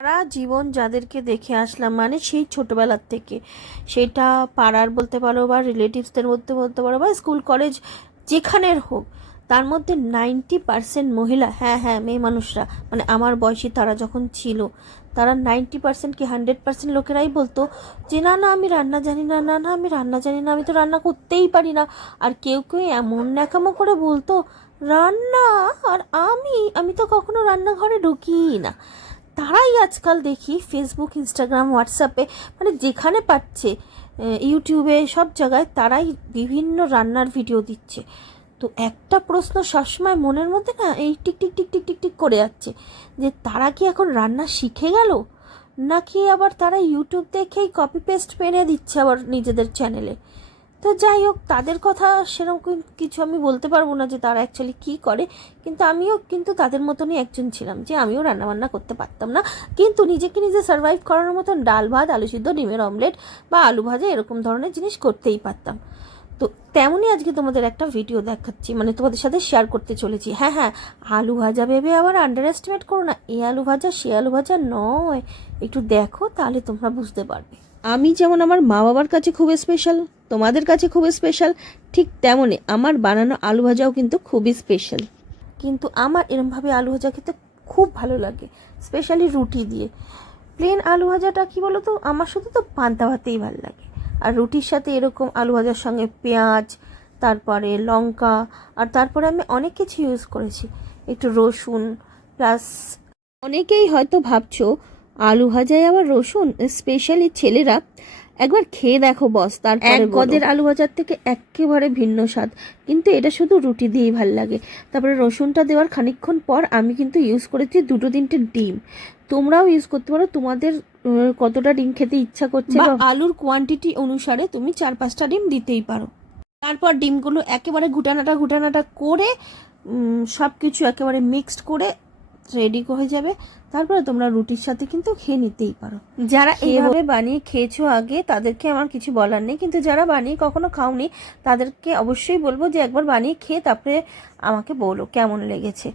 সারা জীবন যাদেরকে দেখে আসলাম মানে সেই ছোটবেলার থেকে। সেটা পাড়ার বলতে পারো বা রিলেটিভসদের মধ্যে বলতে পারো বা স্কুল কলেজ যেখানের হোক, তার মধ্যে নাইনটি পার্সেন্ট মহিলা হ্যাঁ হ্যাঁ মেয়ে মানুষরা মানে আমার বয়সী তারা যখন ছিল, তারা নাইনটি পার্সেন্ট কি হান্ড্রেড পার্সেন্ট লোকেরাই বলতো যে, না না, আমি রান্না জানি না না না, আমি রান্না জানি না, আমি তো রান্না করতেই পারি না। আর কেউ কেউ এমন ন্যাকামো করে বলতো, রান্না, আর আমি আমি তো কখনো রান্নাঘরে ঢুকিই না। তারাই আজকাল দেখি ফেসবুক ইনস্টাগ্রাম হোয়াটসঅ্যাপে মানে যেখানে পাচ্ছে ইউটিউবে সব জায়গায় তারাই বিভিন্ন রান্নার ভিডিও দিচ্ছে। তো একটা প্রশ্ন সবসময় মনের মধ্যে না এই tick tick tick tick tick tick করে যাচ্ছে, যে তারা কি এখন রান্না শিখে গেল? নাকি আবার তারা ইউটিউব দেখেই কপি পেস্ট মেরে দিচ্ছে আবার নিজেদের চ্যানেলে তো যাই হোক, তাদের কথা সেরকম কিছু আমি বলতে পারব না যে তারা অ্যাকচুয়ালি কী করে। কিন্তু আমিও কিন্তু তাদের মতনই একজন ছিলাম যে আমিও রান্নাবান্না করতে পারতাম না। কিন্তু নিজেকে নিজে সার্ভাইভ করানোর মতন ডাল ভাত, আলু সিদ্ধ, ডিমের অমলেট বা আলু ভাজা এরকম ধরনের জিনিস করতেই পারতাম। তো তেমনই আজকে তোমাদের একটা ভিডিও দেখাচ্ছি মানে তোমাদের সাথে শেয়ার করতে চলেছি। হ্যাঁ হ্যাঁ আলু ভাজা ভেবে আবার আন্ডার এস্টিমেট করো না এ আলু ভাজা সে আলু ভাজা নয়। একটু দেখো, তাহলে তোমরা বুঝতে পারবে। আমি যেমন আমার মা বাবার কাছে খুব স্পেশাল তোমাদের কাছে খুব স্পেশাল ঠিক তেমনই আমার বানানো আলু ভাজাও কিন্তু খুবই স্পেশাল কিন্তু আমার এরমভাবে আলু ভাজা খেতে খুব ভালো লাগে স্পেশালি রুটি দিয়ে। প্লেন আলু ভাজাটা কি বলো তো আমার শুধু তো পান্তা ভাতেই ভালো লাগে। আর রুটির সাথে এরকম আলু ভাজার সঙ্গে পেঁয়াজ তারপরে লঙ্কা আর তারপরে আমি অনেক কিছু ইউজ করেছি। একটু রসুন প্লাস অনেকেই হয়তো ভাবছ আলু ভাজায় আবার রসুন? স্পেশালি ছেলেরা একবার খেয়ে দেখো বস তারপরে এক গদের আলু ভাজার থেকে একেবারে ভিন্ন স্বাদ। কিন্তু এটা শুধু রুটি দিয়েই ভালো লাগে। তারপরে রসুনটা দেওয়ার খানিকক্ষণ পর আমি কিন্তু ইউজ করেছি দুটো তিনটে ডিম। তোমরাও ইউজ করতে পারো তোমাদের কতটা ডিম খেতে ইচ্ছা করছে আলুর কোয়ান্টিটি অনুসারে তুমি চার পাঁচটা ডিম দিতেই পারো। তারপর ডিমগুলো একেবারে ঘুটানাটা ঘুটানাটা করে সব কিছু একেবারে মিক্সড করে রেডি হয়ে যাবে। তারপরে তোমরা রুটির সাথে কিন্তু খেয়ে নিতেই পারো। যারা এইভাবে বানিয়ে খেয়েছো আগে তাদেরকে আমার কিছু বলার নেই। কিন্তু যারা বানিয়ে কখনো খাওনি তাদেরকে অবশ্যই বলব যে একবার বানিয়ে খেয়ে তারপরে আমাকে বলো কেমন লেগেছে।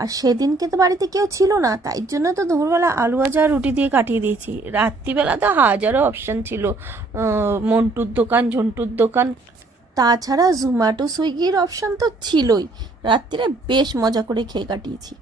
আর সেদিনকে তো বাড়িতে কেউ ছিল না তাই জন্য তো দুপুরবেলা আলু ভাজা রুটি দিয়ে কাটিয়ে দিয়েছি। রাত্রিবেলা তো হাজারো অপশান ছিল। মন্টুর দোকান ঝন্টুর দোকান। তাছাড়া জোম্যাটো সুইগির অপশান তো ছিলই। রাত্রিরে বেশ মজা করে খেয়ে কাটিয়েছি।